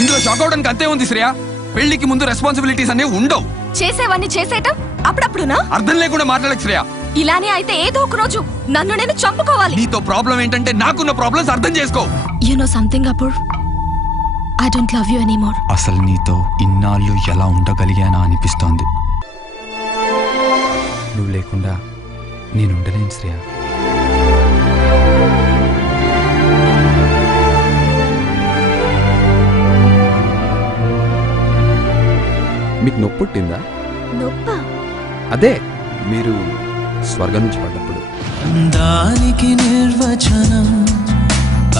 ఇందులో షాక్ అవడానికి అంతే ఉంది శ్రేయ. పెళ్లికి ముందు రెస్పాన్సిబిలిటీస్ అనేవి ఉండవు. చేసేవన్నీ చేసేయటం అప్పుడప్పుడునా? అర్థం లేకుండా మాట్లాడకు శ్రేయ. ఇలానే అయితే ఏదో ఒక రోజు నన్ను నేను చంపుకోవాలి. నీతో ప్రాబ్లం ఏంటంటే నాకున్న ప్రాబ్లమ్స్ అర్థం చేసుకో. You know something Apoor, I don't love you anymore. అసలు నీతో ఇన్నాళ్ళు ఎలా ఉండగలిగానా అనిపిస్తోంది. నువ్వు లేకుండా నేను ఉండలేను శ్రేయ. మీకు నొప్పి పుట్టిందా? నొప్ప? అదే మీరు స్వర్గం నుంచి పడ్డప్పుడు. దానికి నిర్వచనం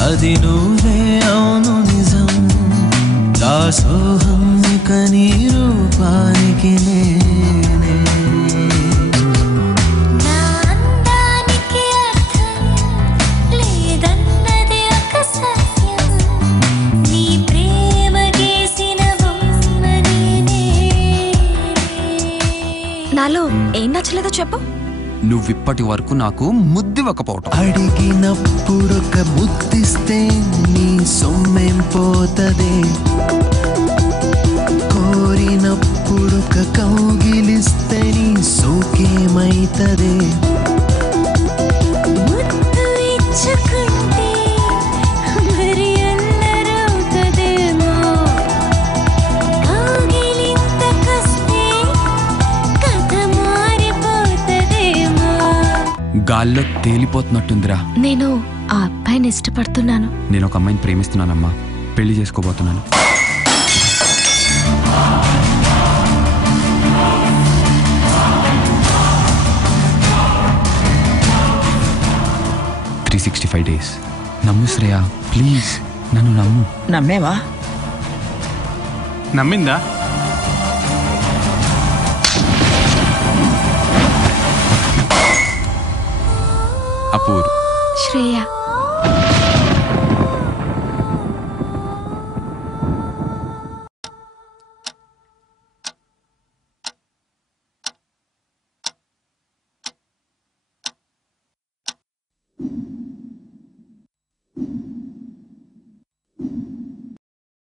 అది నువ్వే అవును నిజం. దాసోహం ఇక నీ రూపానికి నేనే. నాలో ఏం నచ్చలేదో చెప్పు. నువ్విప్పటి వరకు నాకు ముద్దివ్వకపోవటం. అడిగినప్పుడొక ముద్దిస్తే నీ సొమ్మేం పోతదే, కోరినప్పుడొక కౌగిలిస్తే నీ సోకేమైతదే. గాల్లో తేలిపోతున్నట్టుందిరా. నేను ఆ అబ్బాయిని ఇష్టపడుతున్నాను. నేను ఒక అమ్మాయిని ప్రేమిస్తున్నానమ్మా. పెళ్లి చేసుకోబోతున్నాను. days. నమ్ము శ్రేయ, ప్లీజ్ నన్ను నమ్ము. నమ్మేవా? నమ్మిందా? అపూర్. శ్రేయ.